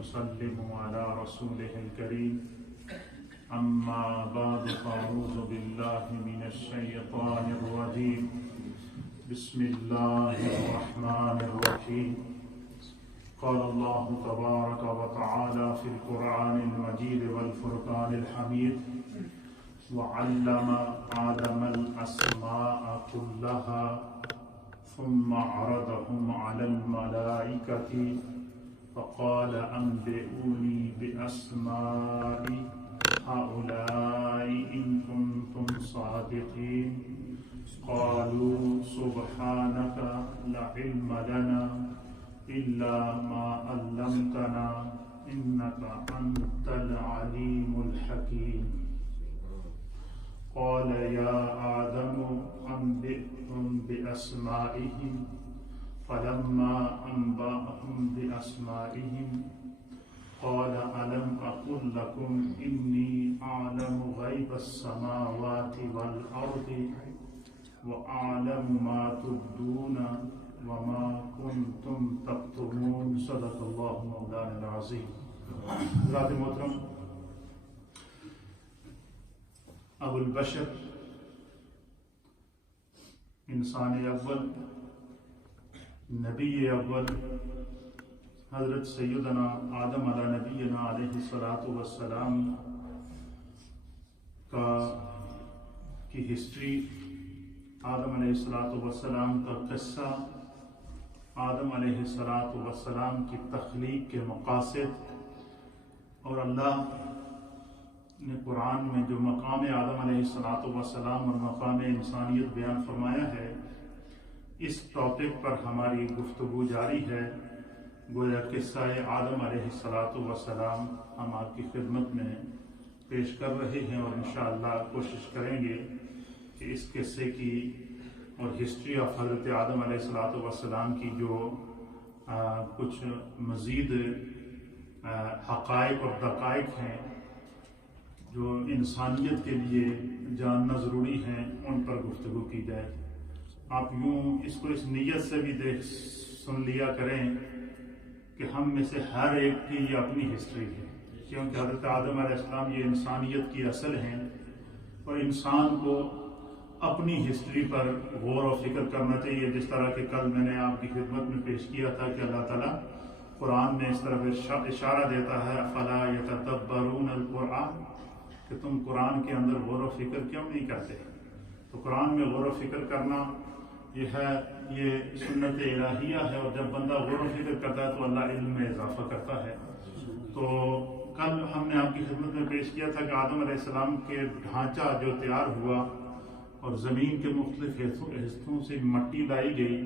ونسلم على رسوله الكريم أما بعد فأعوذ بالله من الشيطان الرجيم بسم الله الرحمن الرحيم قال الله تبارك وتعالى في القرآن المجيد والفرقان الحميد وعلم آدم الأسماء كلها ثم عرضهم على الملائكة فقال أنبئوني بأسماء هؤلاء إن كنتم صادقين قالوا سبحانك لا علم لنا إلا ما علمتنا إنك أنت العليم الحكيم قال يا آدم أنبئهم بأسمائهم فلما أنبأهم بأسمائهم قال ألم أقل لكم إني أعلم غيب السماوات والأرض وأعلم ما تبدون وما كنتم تكتمون صدق الله مولانا العظيم. حضرات محترم، ابو البشر انسان اول نبی اول حضرت سیدنا آدم علی نبینا علیہ الصلاۃ والسلام کی ہسٹری، آدم علیہ الصلاۃ والسلام کا قصہ، آدم علیہ الصلاۃ والسلام کی تخلیق کے مقاصد، اور اللہ نے قرآن میں جو مقام آدم علیہ الصلاۃ والسلام اور مقام انسانیت بیان فرمایا ہے، اس ٹاپک پر ہماری گفتگو جاری ہے. گویا قصہ آدم علیہ الصلاۃ والسلام ہم آپ کی خدمت میں پیش کر رہے ہیں، اور انشاءاللہ کوشش کریں گے کہ اس قصے کی اور ہسٹری آف حضرت آدم علیہ الصلاۃ والسلام کی جو کچھ مزید حقائق اور دقائق ہیں جو انسانیت کے لیے جاننا ضروری ہیں، ان پر گفتگو کی جائے. آپ یوں اس کو اس نیت سے بھی سن لیا کریں کہ ہم میں سے ہر ایک کی یہ اپنی ہسٹری ہے، کیونکہ حضرت آدم علیہ السلام یہ انسانیت کی اصل ہیں، اور انسان کو اپنی ہسٹری پر غور و فکر کرنا چاہیے. جس طرح کہ کل میں نے آپ کی خدمت میں پیش کیا تھا کہ اللہ تعالیٰ قرآن میں اس طرح اشارہ دیتا ہے افلا یتدبرون القرآن، کہ تم قرآن کے اندر غور و فکر کیوں نہیں کرتے. تو قرآن میں غور و فکر کرنا یہ سنت الہیہ ہے، اور جب بندہ غور و فکر کرتا ہے تو اللہ علم میں اضافہ کرتا ہے. تو کل ہم نے آپ کی خدمت میں پیش کیا تھا کہ آدم علیہ السلام کے ڈھانچہ جو تیار ہوا اور زمین کے مختلف حصوں سے مٹی لائی گئی،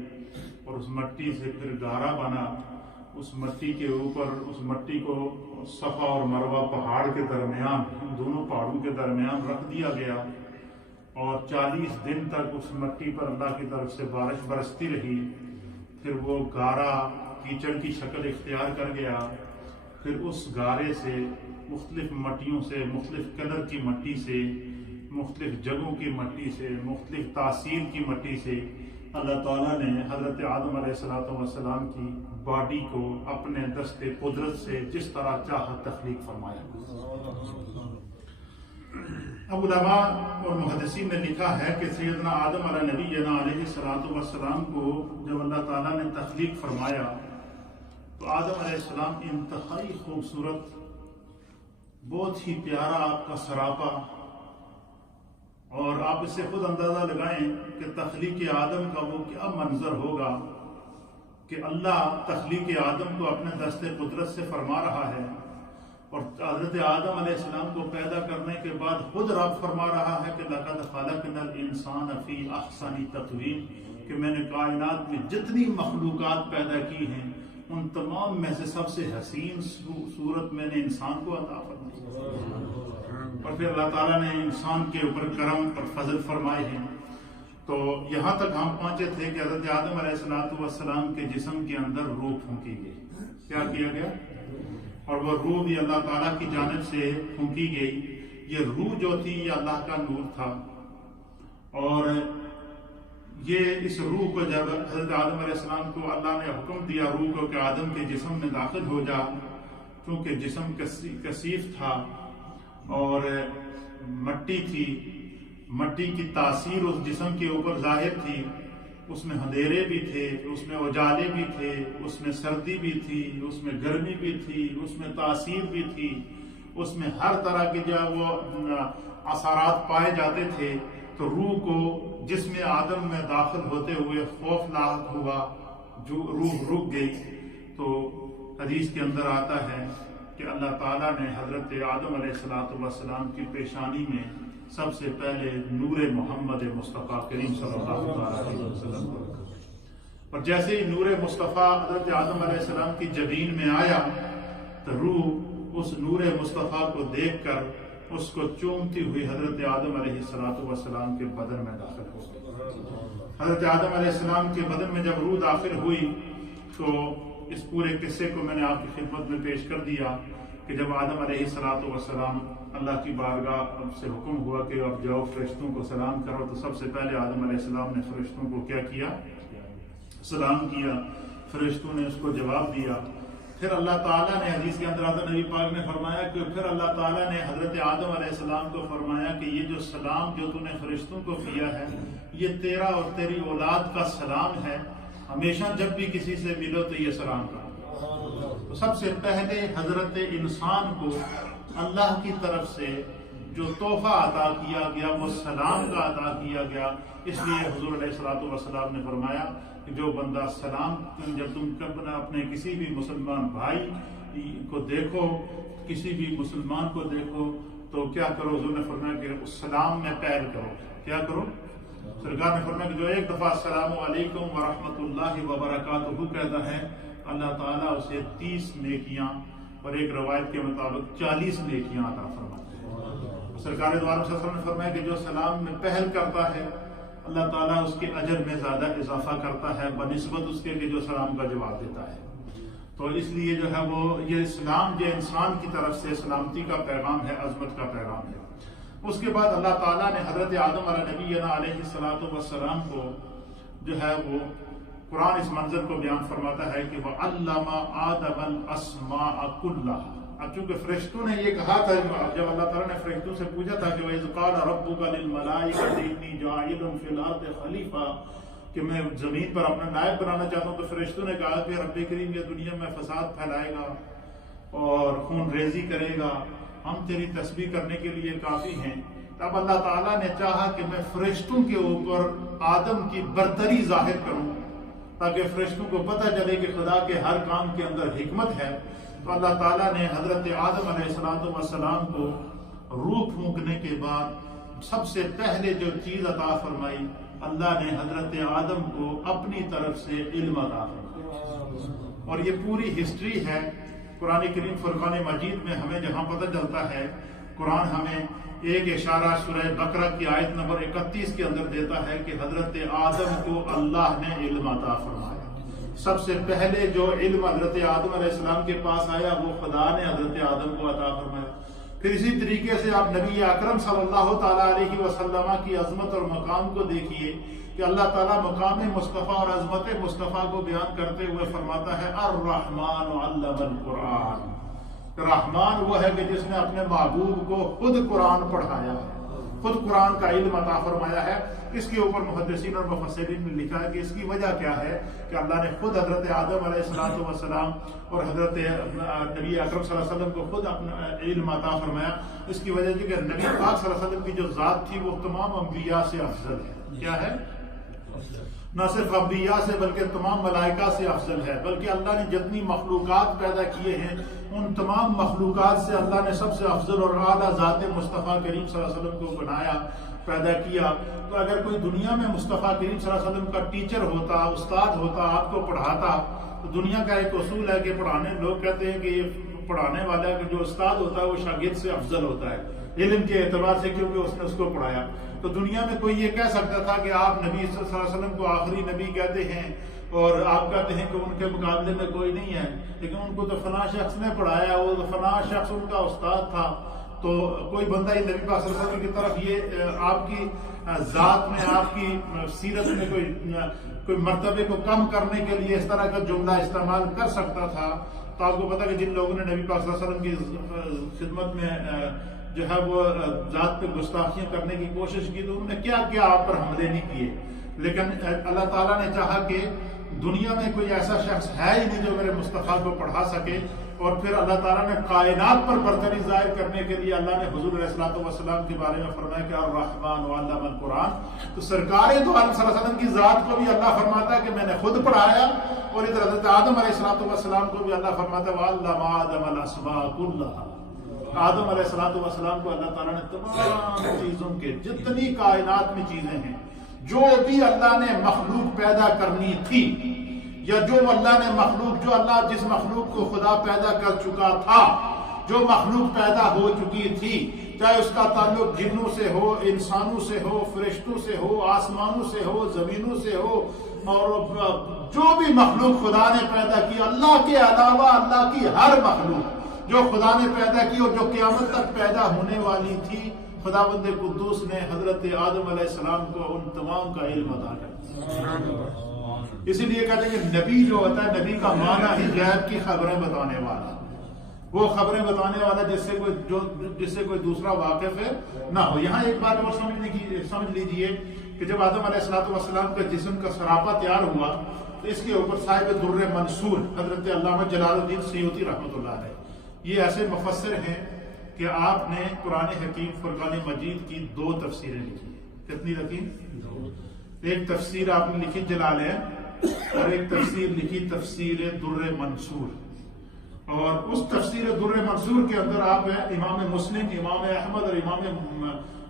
اور اس مٹی سے پھر گارا بنا. اس مٹی کے اوپر اس مٹی کو صفا اور مروہ پہاڑ کے درمیان، ان دونوں پہاڑوں کے درمیان رکھ دیا گیا، اور 40 دن تک اس مٹی پر اللہ کی طرف سے بارش برستی رہی. پھر وہ گارا کیچڑ کی شکل اختیار کر گیا. پھر اس گارے سے مختلف مٹیوں سے، مختلف کلر کی مٹی سے، مختلف جگہوں کی مٹی سے، مختلف تاثیر کی مٹی سے اللہ تعالیٰ نے حضرت آدم علیہ الصلاۃ والسلام کی باڈی کو اپنے دست قدرت سے جس طرح چاہا تخلیق فرمایا. اب علماء اور محدثین نے لکھا ہے کہ سیدنا آدم علیہ نبینا علیہ الصلاۃ والسلام کو جب اللہ تعالیٰ نے تخلیق فرمایا تو آدم علیہ السلام انتہائی خوبصورت، بہت ہی پیارا آپ کا سراپا، اور آپ اس سے خود اندازہ لگائیں کہ تخلیق آدم کا وہ کیا منظر ہوگا کہ اللہ تخلیق آدم کو اپنے دست قدرت سے فرما رہا ہے، اور حضرت آدم علیہ السلام کو پیدا کرنے کے بعد خود رب فرما رہا ہے کہ لَقَدْ خَلَقْنَا الْإِنسَانَ فِي أَحْسَنِ تَقْوِيمٍ، کہ میں نے کائنات میں جتنی مخلوقات پیدا کی ہیں ان تمام میں سے سب سے حسین صورت میں نے انسان کو عطا فرمائی. اور پھر اللہ تعالیٰ نے انسان کے اوپر کرم اور فضل فرمائے ہیں. تو یہاں تک ہم پہنچے تھے کہ حضرت آدم علیہ الصلاۃ والسلام کے جسم کے اندر روح پھونکی گئی. کیا کیا گیا؟ اور وہ روح بھی اللہ تعالیٰ کی جانب سے پھونکی گئی. یہ روح جو تھی یہ اللہ کا نور تھا، اور یہ اس روح کو جب حضرت آدم علیہ السلام کو اللہ نے حکم دیا روح کو کہ آدم کے جسم میں داخل ہو جا، چونکہ جسم کثیف تھا اور مٹی تھی، مٹی کی تاثیر اس جسم کے اوپر ظاہر تھی، اس میں اندھیرے بھی تھے، اس میں اجالے بھی تھے، اس میں سردی بھی تھی، اس میں گرمی بھی تھی، اس میں تاثیر بھی تھی، اس میں ہر طرح کے جو وہ اثرات پائے جاتے تھے۔ تو روح کو جسم آدم میں داخل ہوتے ہوئے خوف لاحق ہوا، جو روح رک گئی۔ تو حدیث کے اندر آتا ہے کہ اللہ تعالیٰ نے حضرت آدم علیہ السلام کی پیشانی میں سب سے پہلے نور محمد مصطفیٰ کریم صلی اللہ علیہ وسلم کو رکھا، اور جیسے ہی نور مصطفیٰ حضرت آدم علیہ السلام کی جبین میں آیا تو روح اس نور مصطفیٰ کو دیکھ کر اس کو چومتی ہوئی حضرت آدم علیہ السلام کے بدن میں داخل ہو گئی۔ حضرت آدم علیہ السلام کے بدن میں جب روح داخل ہوئی تو اس پورے قصے کو میں نے آپ کی خدمت میں پیش کر دیا کہ جب آدم علیہ السلام اللہ کی بارگاہ سے حکم ہوا کہ اب جاؤ فرشتوں کو سلام کرو، تو سب سے پہلے آدم علیہ السلام نے فرشتوں کو کیا کیا؟ سلام کیا۔ فرشتوں نے اس کو جواب دیا۔ پھر اللہ تعالیٰ نے حدیث کے اندر آتا نبی پاک نے فرمایا کہ پھر اللہ تعالیٰ نے حضرت آدم علیہ السلام کو فرمایا کہ یہ جو سلام جو تو نے فرشتوں کو کیا ہے یہ تیرا اور تیری اولاد کا سلام ہے، ہمیشہ جب بھی کسی سے ملو تو یہ سلام کرو۔ تو سب سے پہلے حضرت انسان کو اللہ کی طرف سے جو تحفہ عطا کیا گیا وہ سلام کا عطا کیا گیا۔ اس لیے حضور علیہ السلام نے فرمایا کہ جو بندہ سلام، جب تم اپنے کسی بھی مسلمان بھائی کو دیکھو، کسی بھی مسلمان کو دیکھو تو کیا کرو؟ حضور نے فرمایا کہ اس سلام میں پہل کرو۔ کیا کرو؟ سرکار نے فرمایا کہ جو ایک دفعہ السلام علیکم ورحمۃ اللہ وبرکاتہ کہتا ہے اللہ تعالیٰ اسے 30 نیکیاں اور ایک روایت کے مطابق 40 نیکیاں عطا فرماتے ہیں۔ سرکار دو عالم صلی اللہ علیہ وسلم نے فرمایا کہ جو سلام میں پہل کرتا ہے اللہ تعالیٰ اس کے اجر میں زیادہ اضافہ کرتا ہے بنسبت اس کے جو سلام کا جواب دیتا ہے۔ تو اس لیے جو ہے وہ یہ اسلام جو انسان کی طرف سے سلامتی کا پیغام ہے، عظمت کا پیغام ہے۔ اس کے بعد اللہ تعالیٰ نے حضرت آدم علیہ السلام کو جو ہے وہ قرآن اس منظر کو بیان فرماتا ہے کہ وَعَلَّمَ آدَمَ الْأَسْمَاءَ كُلَّهَا۔ اب چونکہ فرشتوں نے یہ کہا تھا، جب اللہ تعالیٰ نے فرشتوں سے پوچھا تھا کہ وَإِذْ قَالَ رَبُّكَ لِلْمَلَائِكَةِ إِنِّي جَاعِلٌ فِي الْأَرْضِ خَلِيفَةً کہ میں زمین پر اپنا نائب بنانا چاہتا ہوں، تو فرشتوں نے کہا کہ رب کریم یہ دنیا میں فساد پھیلائے گا اور خون ریزی کرے گا، ہم تیری تسبیح کرنے کے لیے کافی ہیں۔ تب اللہ تعالیٰ نے چاہا کہ میں فرشتوں کے اوپر آدم کی برتری ظاہر کروں تاکہ فرشتوں کو پتہ چلے کہ خدا کے ہر کام کے اندر حکمت ہے۔ تو اللہ تعالیٰ نے حضرت آدم علیہ السلام کو روح پھونکنے کے بعد سب سے پہلے جو چیز عطا فرمائی، اللہ نے حضرت آدم کو اپنی طرف سے علم عطا فرمایا۔ اور یہ پوری ہسٹری ہے قرآن کریم فرقان مجید میں ہمیں جہاں پتہ چلتا ہے، قرآن ہمیں ایک اشارہ سورہ بقرہ کی آیت نمبر 31 کے اندر دیتا ہے کہ حضرت آدم کو اللہ نے علم عطا فرمایا۔ سب سے پہلے جو علم حضرت آدم علیہ السلام کے پاس آیا وہ خدا نے حضرت آدم کو عطا فرمایا۔ پھر اسی طریقے سے آپ نبی اکرم صلی اللہ تعالیٰ علیہ وسلم کی عظمت اور مقام کو دیکھیے کہ اللہ تعالیٰ مقام مصطفیٰ اور عظمت مصطفیٰ کو بیان کرتے ہوئے فرماتا ہے الرحمن علم القرآن۔ رحمان وہ ہے کہ جس نے اپنے محبوب کو خود قرآن پڑھایا ہے، خود قرآن کا علم عطا فرمایا ہے۔ اس کے اوپر محدثین اور مفسرین نے لکھا ہے کہ اس کی وجہ کیا ہے کہ اللہ نے خود حضرت آدم علیہ السلام اور حضرت نبی اکرم صلی اللہ علیہ وسلم کو خود اپنا علم عطا فرمایا۔ اس کی وجہ کہ نبی پاک صلی اللہ علیہ وسلم کی جو ذات تھی وہ تمام انبیاء سے افضل ہے۔ کیا ہے؟ نہ صرف انبیاء سے بلکہ تمام ملائکہ سے افضل ہے، بلکہ اللہ نے جتنی مخلوقات پیدا کیے ہیں ان تمام مخلوقات سے اللہ نے سب سے افضل اور اعلیٰ ذات مصطفیٰ کریم صلی اللہ علیہ وسلم کو بنایا، پیدا کیا۔ تو اگر کوئی دنیا میں مصطفیٰ کریم صلی اللہ علیہ وسلم کا ٹیچر ہوتا، استاد ہوتا، آپ کو پڑھاتا، تو دنیا کا ایک اصول ہے کہ پڑھانے لوگ کہتے ہیں کہ یہ پڑھانے والا جو استاد ہوتا ہے وہ شاگرد سے افضل ہوتا ہے علم کے اعتبار سے، کیونکہ اس نے اس کو پڑھایا۔ تو دنیا میں کوئی یہ کہہ سکتا تھا کہ آپ نبی صلی اللہ علیہ وسلم کو آخری نبی کہتے ہیں اور آپ کہتے ہیں کہ ان کے مقابلے میں کوئی نہیں ہے، لیکن ان کو تو فلاں شخص نے پڑھایا، وہ تو فلاں شخص ان کا استاد تھا۔ تو کوئی بندہ یہ نبی پاک صلی اللہ علیہ وسلم کی طرف یہ آپ کی ذات میں، آپ کی سیرت میں کوئی مرتبے کو کم کرنے کے لیے اس طرح کا جملہ استعمال کر سکتا تھا، تو آپ کو پتا کہ جن لوگوں نے نبی پاک صلی اللہ علیہ وسلم کی خدمت میں جو ہے وہ ذات پہ گستاخیاں کرنے کی کوشش کی، تو انہوں نے کیا کیا آپ پر حملے نہیں کیے، لیکن اللہ تعالیٰ نے چاہا کہ دنیا میں کوئی ایسا شخص ہے ہی نہیں جو میرے مصطفیٰ کو پڑھا سکے، اور پھر اللہ تعالیٰ نے کائنات پر برتری ظاہر کرنے کے لیے اللہ نے حضور علیہ الصلوۃ والسلام کے بارے میں فرمایا کہ الرحمن علم القرآن. تو سرکار دو عالم صلی اللہ علیہ وسلم کی ذات کو بھی اللہ فرماتا ہے کہ میں نے خود پڑھایا، اور ادھر حضرت آدم علیہ الصلوۃ والسلام کو بھی اللہ فرماتا ہے وَعَلَّمَ آدَمَ الْأَسْمَاءَ كُلَّهَا. آدم علیہ الصلوۃ والسلام کو اللہ تعالیٰ نے تمام چیزوں کے جتنی کائنات میں چیزیں ہیں جو بھی اللہ نے مخلوق پیدا کرنی تھی، یا جو اللہ نے مخلوق، جو اللہ جس مخلوق کو خدا پیدا کر چکا تھا، جو مخلوق پیدا ہو چکی تھی، چاہے اس کا تعلق جنوں سے ہو، انسانوں سے ہو، فرشتوں سے ہو، آسمانوں سے ہو، زمینوں سے ہو، اور جو بھی مخلوق خدا نے پیدا کی، اللہ کے علاوہ اللہ کی ہر مخلوق جو خدا نے پیدا کی اور جو قیامت تک پیدا ہونے والی تھی، خداوند قدوس نے حضرت آدم علیہ السلام کو ان تمام کا علم عطا کیا. اسی لیے کہتے ہیں کہ نبی جو ہوتا ہے، نبی کا معنی ہی غیب کی خبریں بتانے والا، وہ خبریں بتانے والا جس سے کوئی دوسرا واقف ہے نہ ہو. یہاں ایک بات اور سمجھ لیجئے کہ جب آدم علیہ الصلوۃ والسلام کا جسم کا سراپا تیار ہوا تو اس کے اوپر صاحب در منصور حضرت علامہ جلال الدین سیوطی رحمۃ اللہ علیہ، یہ ایسے مفسر ہیں کہ آپ نے قرآن حکیم فرقان مجید کی 2 تفسیریں لکھی. کتنی لکھی؟ 2. ایک تفسیر آپ نے لکھی جلالین، اور ایک تفسیر لکھی تفسیر در منصور. اور اس تفسیر در منصور کے اندر آپ امام مسلم، امام احمد اور امام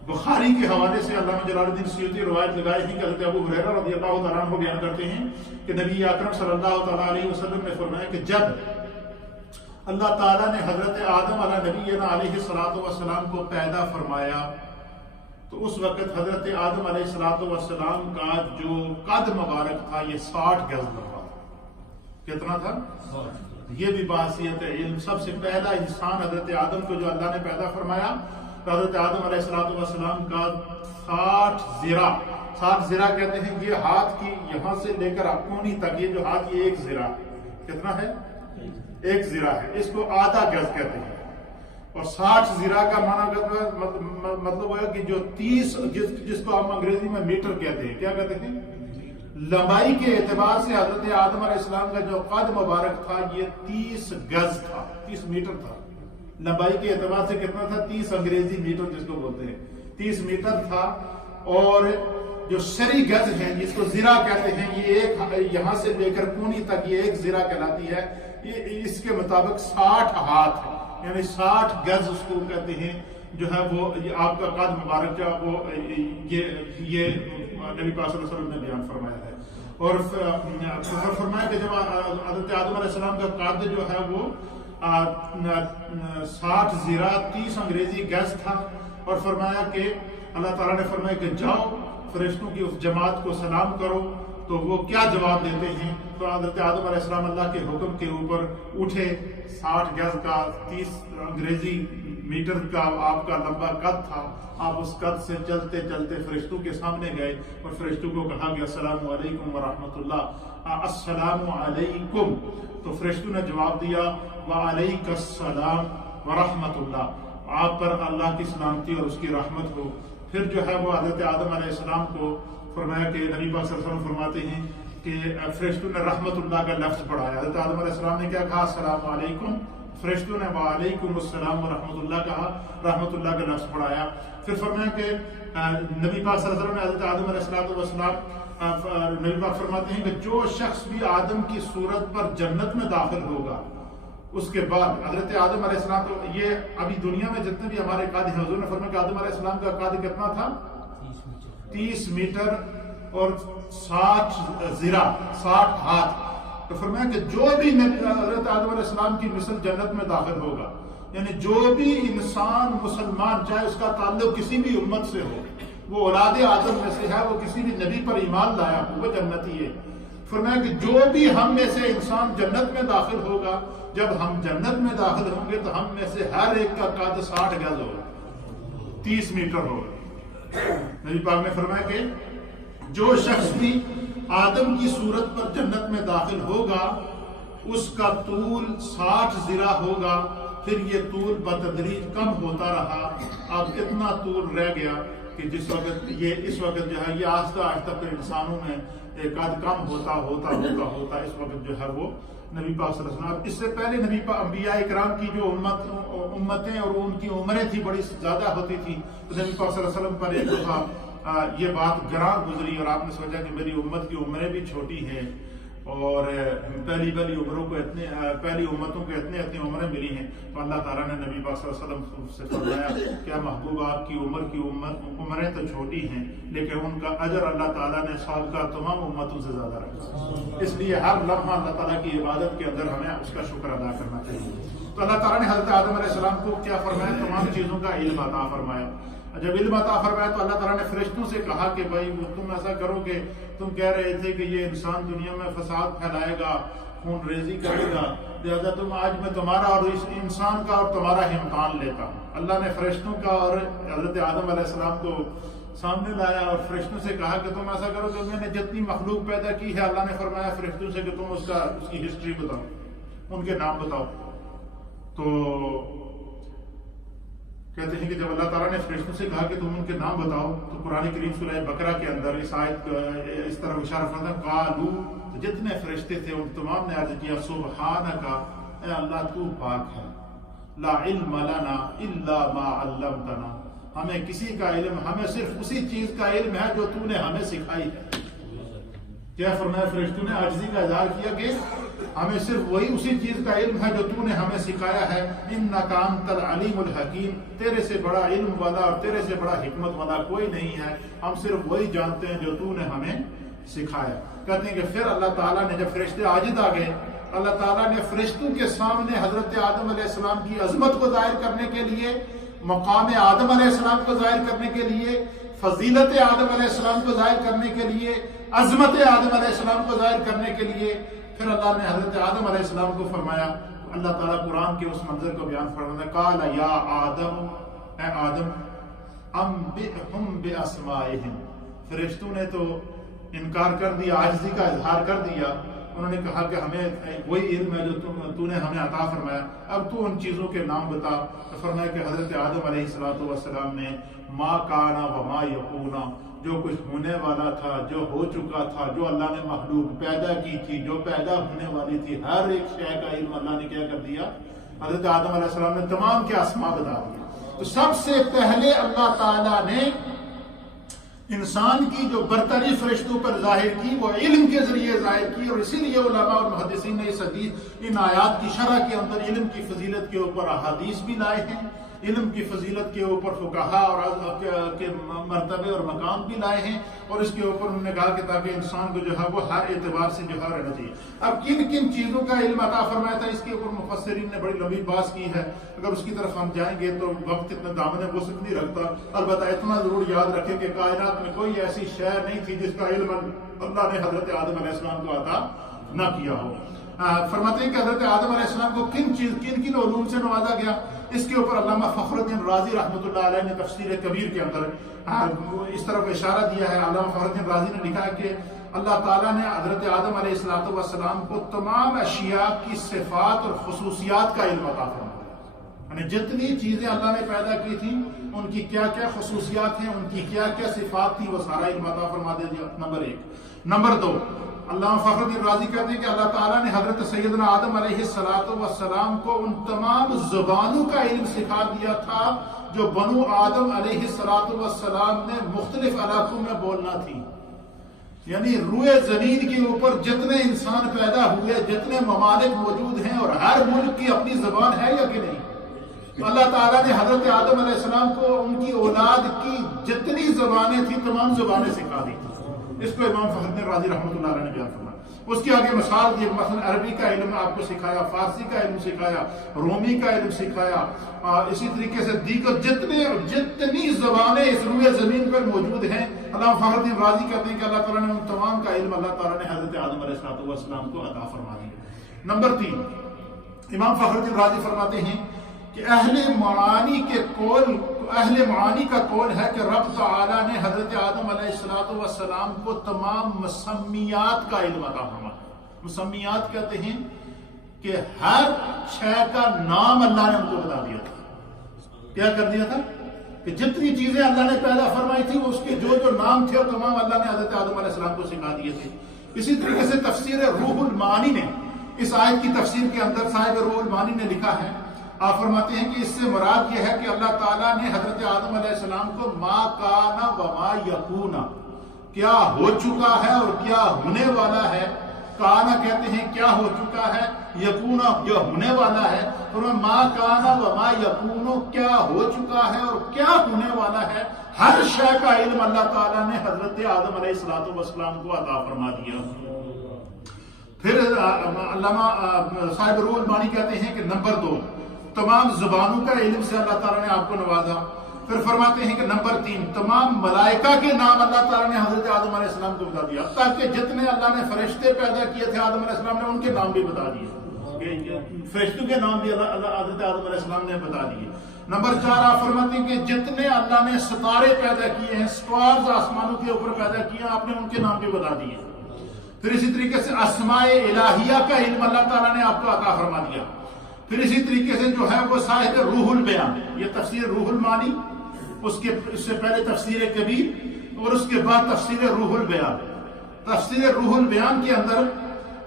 بخاری کے حوالے سے علامہ جلال الدین سیوطی روایت لگائی تھی کہ حضرت ابو ہریرہ رضی اللہ تعالیٰ عنہ بیان کرتے ہیں کہ نبی اکرم صلی اللہ تعالیٰ علیہ وسلم نے فرمایا کہ جب اللہ تعالیٰ نے حضرت آدم علیہ نبینا علیہ الصلوۃ والسلام کو پیدا فرمایا تو اس وقت حضرت آدم علیہ الصلوۃ والسلام کا جو قد مبارک تھا یہ 60 گز لمبا تھا. کتنا تھا؟ 60. یہ بھی باحثیت علم، سب سے پہلا انسان حضرت آدم کو جو اللہ نے پیدا فرمایا تو حضرت آدم علیہ الصلوۃ والسلام کا 60 زرا کہتے ہیں یہ ہاتھ کی یہاں سے لے کر کونی تک، یہ جو ہاتھ یہ 1 زرا کتنا ہے؟ 1 زرا ہے. اس کو آدھا گز کہتے ہیں. اور 60 زرا کا مطلب ہے کہ جو 30 جس کو ہم انگریزی میں میٹر کہتے ہیں، کیا کہتے ہیں؟ لمبائی کے اعتبار سے حضرت آدم علیہ السلام کا جو قد مبارک تھا یہ 30 گز تھا، 30 میٹر تھا. لمبائی کے اعتبار سے کتنا تھا؟ 30 انگریزی میٹر جس کو بولتے ہیں، 30 میٹر تھا. اور جو شرعی گز ہے جس کو زرا کہتے ہیں، یہ یہاں سے لے کر کونی تک یہ 1 زرا کہلاتی ہے. یہ اس کے مطابق 60 ہاتھ ہے، یعنی 60 گز اس کو کہتے ہیں جو ہے وہ آپ کا قد مبارک جو وہ یہ نبی پاک صلی اللہ علیہ وسلم نے بیان فرمایا ہے. اور فرمایا کہ جب حضرت آدم علیہ السلام کا قد جو ہے وہ 60 زرا 30 انگریزی گز تھا. اور فرمایا کہ اللہ تعالیٰ نے فرمایا کہ جاؤ فرشتوں کی اس جماعت کو سلام کرو. تو وہ کیا جواب دیتے ہیں؟ تو حضرت آدم علیہ السلام اللہ کے حکم کے اوپر اٹھے، 60 گز کا 30 انگریزی میٹر کا آپ کا لمبا قد تھا. آپ اس قد سے چلتے چلتے فرشتوں کے سامنے گئے اور فرشتوں کو کہا کہ السلام علیکم ورحمۃ اللہ. السلام علیکم. تو فرشتوں نے جواب دیا وعلیک السلام ورحمۃ اللہ، آپ پر اللہ کی سلامتی اور اس کی رحمت ہو. پھر جو ہے وہ حضرت آدم علیہ السلام کو فرمایا کہ نبی پاک صلی اللہ علیہ وسلم فرماتے ہیں کہ فرشتوں نے رحمت اللہ کا لفظ پڑھایا. حضرت آدم علیہ السلام نے کیا کہا؟ السلام علیکم. فرشتوں نے وعلیکم السلام ورحمۃ اللہ کہا، رحمت اللہ کا لفظ پڑھایا. پھر فرمایا کہ نبی پاک صلی اللہ علیہ وسلم نے حضرت آدم علیہ السلام نبی پاک فرماتے ہیں کہ جو شخص بھی آدم کی صورت پر جنت میں داخل ہوگا، اس کے بعد حضرت آدم علیہ السلام، تو یہ ابھی دنیا میں جتنے بھی ہمارے قد ہیں، حضور نے فرمایا کہ آدم علیہ السلام کا قد کتنا تھا؟ 30 میٹر اور 60 زرا، 60 ہاتھ. تو فرمایا کہ جو بھی حضرت آدم علیہ السلام کی مثل جنت میں داخل ہوگا، یعنی جو بھی انسان مسلمان چاہے اس کا تعلق کسی بھی امت سے ہو، وہ اولاد آدم میں سے ہے، وہ کسی بھی نبی پر ایمان لایا ہو، وہ جنتی ہے. فرمایا کہ جو بھی ہم میں سے انسان جنت میں داخل ہوگا، جب ہم جنت میں داخل ہوں گے تو ہم میں سے ہر ایک کا قد 60 گز ہوگا، 30 میٹر ہوگا. نبی پاک نے فرمایا کہ جو شخص بھی آدم کی صورت پر جنت میں داخل ہوگا اس کا طول 60 ذراع ہوگا، پھر یہ طول بتدریج کم ہوتا رہا، اب اتنا طول رہ گیا کہ جس وقت اس وقت جو ہے یہ آہستہ آہستہ پھر انسانوں میں قد کم ہوتا اس وقت جو ہے وہ نبی پاک صلی اللہ علیہ وسلم، اس سے پہلے انبیاء اکرام کی جو امتیں اور ان کی عمریں تھی بڑی زیادہ ہوتی تھی، تو نبی پاک صلی اللہ علیہ وسلم پر ایک دفعہ یہ بات گراں گزری اور آپ نے سوچا کہ میری امت کی عمریں بھی چھوٹی ہیں اور پہلی امتوں کو اتنی عمریں ملی ہیں، تو اللہ تعالیٰ نے نبی پاک صلی اللہ علیہ وسلم سے فرمایا کیا محبوب آپ کی عمریں تو چھوٹی ہیں لیکن ان کا اجر اللہ تعالیٰ نے سابقہ تمام امتوں سے زیادہ رکھا، اس لیے ہر لمحہ اللہ تعالیٰ کی عبادت کے اندر ہمیں اس کا شکر ادا کرنا چاہیے۔ تو اللہ تعالیٰ نے حضرت آدم علیہ السلام کو کیا فرمایا؟ تمام چیزوں کا علم عطا فرمایا۔ جب علم عطا فرمایا تو اللہ تعالیٰ نے فرشتوں سے کہا کہ بھائی تم ایسا کرو کہ تم کہہ رہے تھے کہ یہ انسان دنیا میں فساد پھیلائے گا، خون ریزی کرے گا، لہذا آج میں تمہارا اور اس انسان کا اور تمہارا امتحان لیتا ہوں۔ اللہ نے فرشتوں کا اور حضرت آدم علیہ السلام کو سامنے لایا اور فرشتوں سے کہا کہ تم ایسا کرو کہ میں نے جتنی مخلوق پیدا کی ہے، اللہ نے فرمایا فرشتوں سے کہ تم اس کی ہسٹری بتاؤ، ان کے نام بتاؤ۔ تو کہتے ہیں کہ جب اللہ تعالیٰ نے فرشتوں سے کہا کہ تم ان کے نام بتاؤ تو قرآن کریم سورہ بقرہ کے اندر اس آیت اس طرح اشارہ فرماتا ہے قالوا، جتنے فرشتے تھے ان تمام نے عرض کیا سبحانک، اے اللہ تو پاک ہے، لا علم لنا الا ما علمتنا، ہمیں کسی کا علم، ہمیں صرف اسی چیز کا علم ہے جو تو نے ہمیں سکھائی ہے۔ کیا فرمایا؟ فرشتوں نے عاجزی کا اظہار کیا کہ ہمیں صرف وہی اسی چیز کا علم ہے جو تو نے ہمیں سکھایا ہے۔ انک انت العلیم الحکیم، تیرے سے بڑا علم والا اور تیرے سے بڑا حکمت والا کوئی نہیں ہے، ہم صرف وہی جانتے ہیں جو تو نے ہمیں سکھایا۔ کہتے ہیں کہ پھر اللہ تعالیٰ نے جب فرشتے عاجز آ گئے، اللہ تعالیٰ نے فرشتوں کے سامنے حضرت آدم علیہ السلام کی عظمت کو ظاہر کرنے کے لیے، مقام آدم علیہ السلام کو ظاہر کرنے کے لیے، فضیلت آدم علیہ السلام کو ظاہر کرنے کے لیے، عظمت آدم علیہ السلام کو ظاہر کرنے کے لیے پھر اللہ نے حضرت آدم علیہ السلام کو فرمایا۔ اللہ تعالیٰ قرآن کے اس منظر کو بیان فرماتا ہے قال یا آدم، اے آدم، انبئہم باسمائہم، فرشتوں نے تو انکار کر دیا، عاجزی کا اظہار کر دیا، انہوں نے کہا کہ ہمیں وہی علم ہے جو تو نے ہمیں عطا فرمایا، اب تو ان چیزوں کے نام بتا۔ تو فرمایا کہ حضرت آدم علیہ السلام نے ما کانا وما یکونا، جو کچھ ہونے والا تھا، جو ہو چکا تھا، جو اللہ نے مخلوق پیدا کی تھی، جو پیدا ہونے والی تھی، ہر ایک شے کا علم اللہ نے کیا کر دیا؟ حضرت آدم علیہ السلام نے تمام کے اسماء بتا دیا۔ تو سب سے پہلے اللہ تعالیٰ نے انسان کی جو برتری فرشتوں پر ظاہر کی وہ علم کے ذریعے ظاہر کی، اور اسی لیے علماء اور محدثین نے ان آیات کی شرح کے اندر علم کی فضیلت کے اوپر احادیث بھی لائے ہیں، علم کی فضیلت کے اوپر فقہا اور کے مرتبے اور مقام بھی لائے ہیں، اور اس کے اوپر انہوں نے کہا کہ تاکہ انسان کو جو ہے وہ ہر اعتبار سے جو ہے رہنا چاہیے۔ اب کن کن چیزوں کا علم عطا فرمایا تھا، اس کے اوپر مفسرین نے بڑی لمبی بحث کی ہے، اگر اس کی طرف ہم جائیں گے تو وقت اتنا دامن وسعت نہیں رکھتا۔ البتہ اتنا ضرور یاد رکھیں کہ کائنات میں کوئی ایسی شے نہیں تھی جس کا علم اللہ نے حضرت آدم علیہ السلام کو عطا نہ کیا ہو۔ فرماتے ہیں کہ حضرت آدم علیہ السلام کو کن علوم سے نوازا گیا، اس کے اوپر علامہ فخر الدین رازی رحمۃ اللہ علیہ نے تفسیر کبیر کے اندر اس طرف اشارہ دیا ہے۔ علامہ فخر الدین رازی نے لکھا ہے کہ اللہ تعالیٰ نے حضرت آدم علیہ السلام کو تمام اشیاء کی صفات اور خصوصیات کا علم عطا فرمایا، یعنی جتنی چیزیں اللہ نے پیدا کی تھیں ان کی کیا کیا خصوصیات ہیں، ان کی کیا کیا صفات تھی، وہ سارا علم عطا فرما دیا، نمبر ایک۔ نمبر دو، علامہ فخر الدین رازی کہتے ہیں کہ اللہ تعالیٰ نے حضرت سیدنا آدم علیہ السلام کو ان تمام زبانوں کا علم سکھا دیا تھا جو بنو آدم علیہ السلام نے مختلف علاقوں میں بولنا تھی، یعنی روئے زمین کے اوپر جتنے انسان پیدا ہوئے، جتنے ممالک موجود ہیں، اور ہر ملک کی اپنی زبان ہے یا کہ نہیں، اللہ تعالیٰ نے حضرت آدم علیہ السلام کو ان کی اولاد کی جتنی زبانیں تھیں تمام زبانیں سکھا دی۔ اس کو امام فخر الدین رازی رحمۃ اللہ علیہ نے بیان فرمایا۔ اس کی آگے مثال دی، مثلا عربی کا علم آپ کو سکھایا، فارسی کا علم سکھایا، رومی کا علم سکھایا، اسی طریقے سے دیگر جتنی زبانیں اس روئے زمین پر موجود ہیں، علامہ فخر الدین رازی کہتے ہیں کہ اللہ تعالیٰ نے ان تمام کا علم اللہ تعالیٰ نے حضرت آدم علیہ السلام کو عطا فرما دیا۔ نمبر 3، امام فخر الدین رازی فرماتے ہیں کہ اہل معانی کا قول ہے کہ رب تعالیٰ نے حضرت آدم علیہ السلام کو تمام مسمیات کا علم عطا فرمایا۔ مسمیات کہتے ہیں کہ ہر شے کا نام اللہ نے ان کو بتا دیا تھا. کیا کر دیا تھا کہ جتنی چیزیں اللہ نے پیدا فرمائی تھی اس کے جو جو نام تھے وہ تمام اللہ نے حضرت آدم علیہ السلام کو سکھا دیے تھے. اسی طریقے سے تفسیر روح المعانی نے اس آیت کی تفسیر کے اندر صاحب روح المعانی نے لکھا ہے، آپ فرماتے ہیں کہ اس سے مراد یہ ہے کہ اللہ تعالیٰ نے حضرت آدم علیہ السلام کو ما کانا و ما یکونا، کیا ہو چکا ہے اور کیا ہونے والا ہے. کانا کہتے ہیں کیا ہو چکا ہے، یکونا جو ہونے والا ہے. اور ما کانا و ما یکونو، کیا ہو چکا ہے اور کیا ہونے والا ہے، ہر شے کا علم اللہ تعالیٰ نے حضرت آدم علیہ السلام کو عطا فرما دیا. پھر علامہ صاحب روح المعانی کہتے ہیں کہ نمبر 2، تمام زبانوں کا علم سے اللہ تعالیٰ نے آپ کو نوازا. پھر فرماتے ہیں کہ نمبر 3، تمام ملائکہ کے نام اللہ تعالیٰ نے حضرت آدم علیہ السلام کو بتا دیا، تاکہ جتنے اللہ نے فرشتے پیدا کیے تھے آدم علیہ السلام نے ان کے نام بھی بتا دیے، فرشتوں کے نام بھی حضرت آدم علیہ السلام نے بتا دیے. نمبر 4 آپ فرماتے ہیں کہ جتنے اللہ نے ستارے پیدا کیے ہیں، سٹارز آسمانوں کے اوپر پیدا کیے ہیں، آپ نے ان کے نام بھی بتا دیے. پھر اسی طریقے سے اسماء الہیہ کا علم اللہ تعالیٰ نے آپ کو عطا فرما دیا. پھر اسی طریقے سے جو ہے وہ صاحب روح البیان، یہ تفسیر روح المعانی، اس سے پہلے تفسیر کبیر اور اس کے بعد تفسیر روح البیان. تفسیر روح البیان کے اندر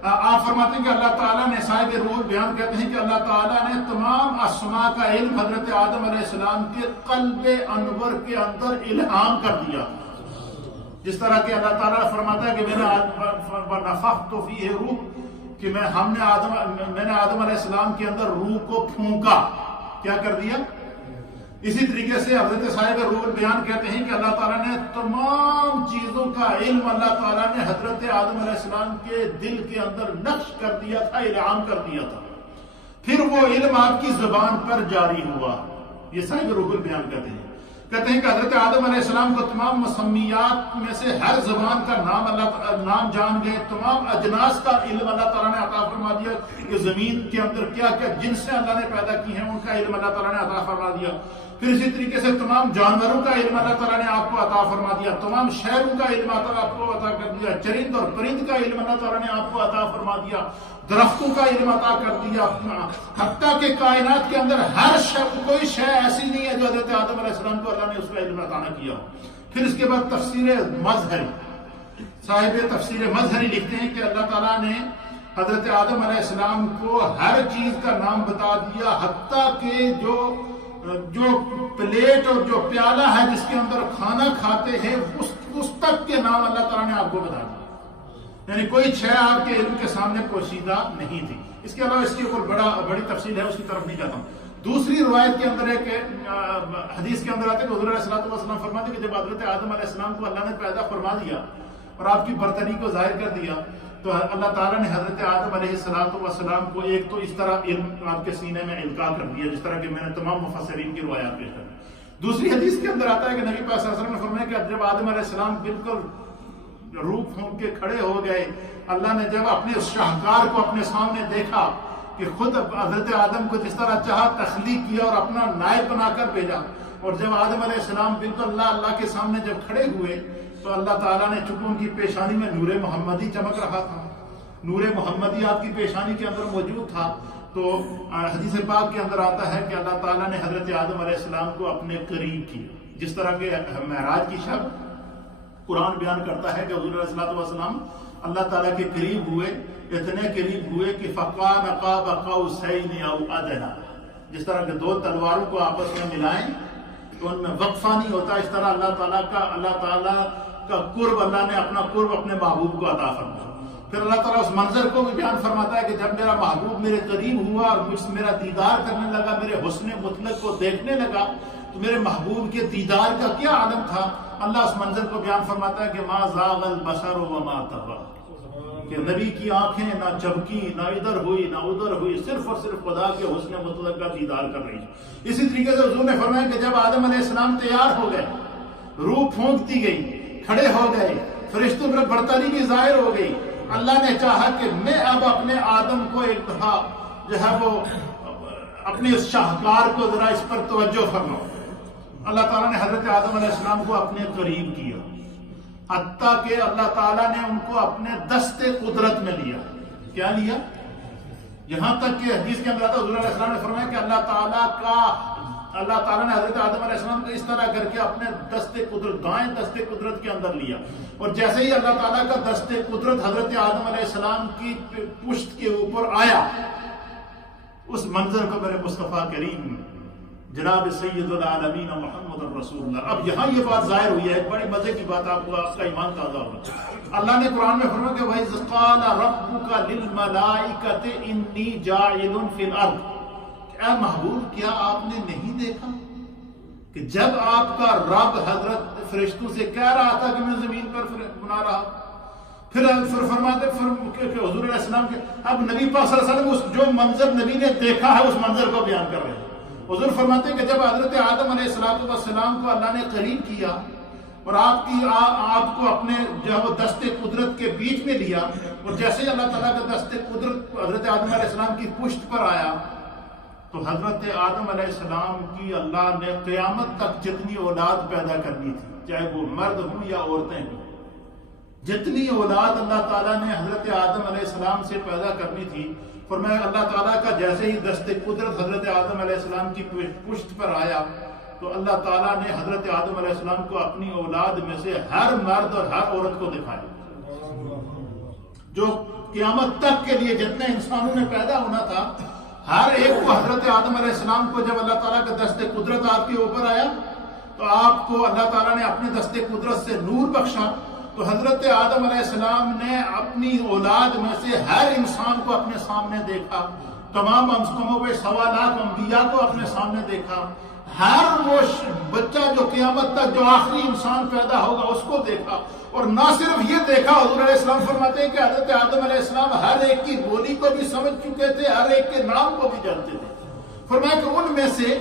آپ فرماتے ہیں کہ اللہ تعالیٰ نے، صاحب روح البیان کہتے ہیں کہ اللہ تعالیٰ نے تمام اسماء کا علم حضرت آدم علیہ السلام کے قلب انور کے اندر الہام کر دیا. جس طرح کہ اللہ تعالیٰ فرماتا ہے کہ میں نے نفخت فیہ روح، کہ میں نے آدم علیہ السلام کے اندر روح کو پھونکا. کیا کر دیا؟ اسی طریقے سے حضرت صاحب روح البیان کہتے ہیں کہ اللہ تعالیٰ نے تمام چیزوں کا علم اللہ تعالیٰ نے حضرت آدم علیہ السلام کے دل کے اندر نقش کر دیا تھا، الہام کر دیا تھا. پھر وہ علم آپ کی زبان پر جاری ہوا. یہ صاحب روح البیان کہتے ہیں کہ حضرت آدم علیہ السلام کو تمام مسمیات میں سے ہر زبان کا نام جان گئے. تمام اجناس کا علم اللہ تعالیٰ نے عطا فرما دیا کہ زمین کے اندر کیا کیا جنسیں اللہ نے پیدا کی ہیں، ان کا علم اللہ تعالیٰ نے عطا فرما دیا. پھر اسی طریقے سے تمام جانوروں کا علم اللہ تعالیٰ نے آپ کو عطا فرما دیا. تمام شہروں کا علم آپ کو عطا کر دیا. چرند اور پرند کا علم اللہ تعالیٰ نے آپ کو عطا فرما دیا. درختوں کا علم عطا کر دیا. حتیٰ کہ کائنات کے اندر ہر کوئی شے ایسی نہیں ہے جو حضرت آدم علیہ السلام کو اللہ نے اس کا علم عطا نہ کیا. پھر اس کے بعد تفسیر مظہری، صاحب تفسیر مظہری لکھتے ہیں کہ اللہ تعالیٰ نے حضرت آدم علیہ السلام کو ہر چیز کا نام بتا دیا، حتیٰ کہ جو پلیٹ اور جو پیالہ ہے جس کے اندر کھانا کھاتے ہیں اس تک کے نام اللہ تعالیٰ نے آپ کو بتا دیا. یعنی کوئی شے آپ کے علم کے سامنے پوشیدہ نہیں تھی. اس کے علاوہ اس کے اوپر بڑی تفصیل ہے، اس کی طرف نہیں جاتا ہوں. دوسری روایت کے اندر ایک حدیث کے اندر آتے ہیں کہ حضور علیہ السلام فرماتے کہ جب حضرت آدم علیہ السلام کو اللہ نے پیدا فرما دیا اور آپ کی برتری کو ظاہر کر دیا، تو اللہ تعالیٰ نے حضرت آدم علیہ السلام کو ایک تو اس طرح علم آپ کے سینے میں القاء کر دیا، جس طرح کہ میں نے تمام مفسرین کی روایات پیش کر. دوسری حدیث کے اندر آتا ہے کہ نبی پاک صلی اللہ علیہ وسلم نے فرمایا کہ جب آدم علیہ السلام بالکل روح پھونک کے کھڑے ہو گئے، اللہ نے جب اپنے اس شاہکار کو اپنے سامنے دیکھا کہ خود حضرت آدم کو جس طرح چاہا تخلیق کیا اور اپنا نائب بنا کر بھیجا، اور جب آدم علیہ السلام بالکل اللہ کے سامنے جب کھڑے ہوئے تو اللہ تعالیٰ نے چونکہ ان کی پیشانی میں نور محمدی چمک رہا تھا، نور محمدی آپ کی پیشانی کے اندر موجود تھا، تو حدیث پاک کے اندر آتا ہے کہ اللہ تعالیٰ نے حضرت آدم علیہ السلام کو اپنے قریب کیا. جس طرح کہ معراج کی شب قرآن بیان کرتا ہے کہ حضور علیہ السلام اللہ تعالیٰ کے قریب ہوئے، اتنے قریب ہوئے کہ فَقَانَ قَابَ قَوْسَيْنِ أَوْ أَدْنَىٰ، جس طرح کہ دو تلواروں کو آپس میں ملائیں تو ان میں وقفہ نہیں ہوتا، اس طرح اللہ تعالیٰ کا قرب، اللہ نے اپنا قرب اپنے محبوب کو عطا فرمایا. پھر اللہ تعالیٰ اس منظر کو بھی بیان فرماتا ہے کہ جب میرا محبوب میرے قریب ہوا اور مجھ سے میرا دیدار کرنے لگا، میرے حسن مطلق کو دیکھنے لگا، تو میرے محبوب کے دیدار کا کیا عالم تھا. اللہ اس منظر کو بیان فرماتا ہے کہ ما زاغ البصر وما طغى، کہ نبی کی آنکھیں نہ چمکی، نہ ادھر ہوئی نہ ادھر ہوئی، صرف اور صرف خدا کے حسن مطلق کا دیدار کر رہی. اسی طریقے سے حضور نے فرمایا کہ جب آدم علیہ السلام تیار ہو گئے، روح پھونک دی گئی، کھڑے ہو گئے، فرشتوں پر برتری بھی ظاہر ہو گئی، اللہ نے چاہا کہ میں اب اپنے آدم کو ایک دفعہ جو ہے وہ اپنے اس شاہکار کو ذرا اس پر توجہ فرماؤ. اللہ تعالیٰ نے حضرت آدم علیہ السلام کو اپنے قریب کیا، حتیٰ کہ اللہ تعالیٰ نے ان کو اپنے دست قدرت میں لیا. کیا لیا؟ یہاں تک کہ حدیث کے اندر آتا ہے حضور علیہ السلام نے فرمایا کہ اللہ تعالیٰ نے حضرت آدم علیہ السلام کو اس طرح کر کے اپنے دست قدرت، دائیں دست قدرت کے اندر لیا، اور جیسے ہی اللہ تعالیٰ کا دست قدرت حضرت آدم علیہ السلام کی پشت کے اوپر آیا، اس منظر کو میرے مصطفیٰ کریم جناب سید العالمین محمد رسول اللہ. اب یہاں یہ بات ظاہر ہوئی ہے، ایک بڑی مزے کی بات، آپ کو آپ کا ایمان تازہ ہوگا. اللہ نے قرآن میں فرمایا کہ وَإِذْ قَالَ رَبُّكَ لِلْمَلَائِكَةِ إِنِّي جَاعِلٌ فِي الْأَرْضِ. اے محبوب، کیا آپ نے نہیں دیکھا کہ جب آپ کا رب حضرت فرشتوں سے کہہ رہا تھا کہ میں زمین پر بنا رہا، پھر فرماتے کہ حضور علیہ السلام کے اب نبی پاک صلی اللہ علیہ وسلم اس جو منظر نبی نے دیکھا ہے اس منظر کو بیان کر رہے ہیں. حضور فرماتے ہیں کہ جب حضرت آدم علیہ السلام کو اللہ نے قریب کیا اور آپ کو اپنے جو وہ دست قدرت کے بیچ میں لیا، اور جیسے ہی اللہ تعالیٰ کا دست قدرت حضرت آدم علیہ السلام کی پشت پر آیا، تو حضرت آدم علیہ السلام کی اللہ نے قیامت تک جتنی اولاد پیدا کرنی تھی، چاہے وہ مرد ہوں یا عورتیں ہوں، جتنی اولاد اللہ تعالیٰ نے حضرت آدم علیہ السلام سے پیدا کرنی تھی، فرمایا اللہ تعالیٰ کا جیسے ہی دست قدرت حضرت آدم علیہ السلام کی پشت پر آیا، تو اللہ تعالیٰ نے حضرت آدم علیہ السلام کو اپنی اولاد میں سے ہر مرد اور ہر عورت کو دکھایا، جو قیامت تک کے لیے جتنے انسانوں نے پیدا ہونا تھا، ہر ایک کو حضرت آدم علیہ السلام کو جب اللہ تعالیٰ کا دست قدرت آپ کے اوپر آیا تو آپ کو اللہ تعالیٰ نے اپنی دست قدرت سے نور بخشا. تو حضرت آدم علیہ السلام نے اپنی اولاد میں سے ہر انسان کو اپنے سامنے دیکھا، تمام کموں پہ 1.25 لاکھ انبیاء کو اپنے سامنے دیکھا، ہر وہ بچہ جو قیامت تک جو آخری انسان پیدا ہوگا اس کو دیکھا. اور نہ صرف یہ دیکھا، حضور علیہ السلام فرماتے ہیں کہ حضرت آدم علیہ السلام ہر ایک کی بولی کو بھی سمجھ چکے تھے، ہر ایک کے نام کو بھی جانتے تھے. فرمایا کہ ان میں سے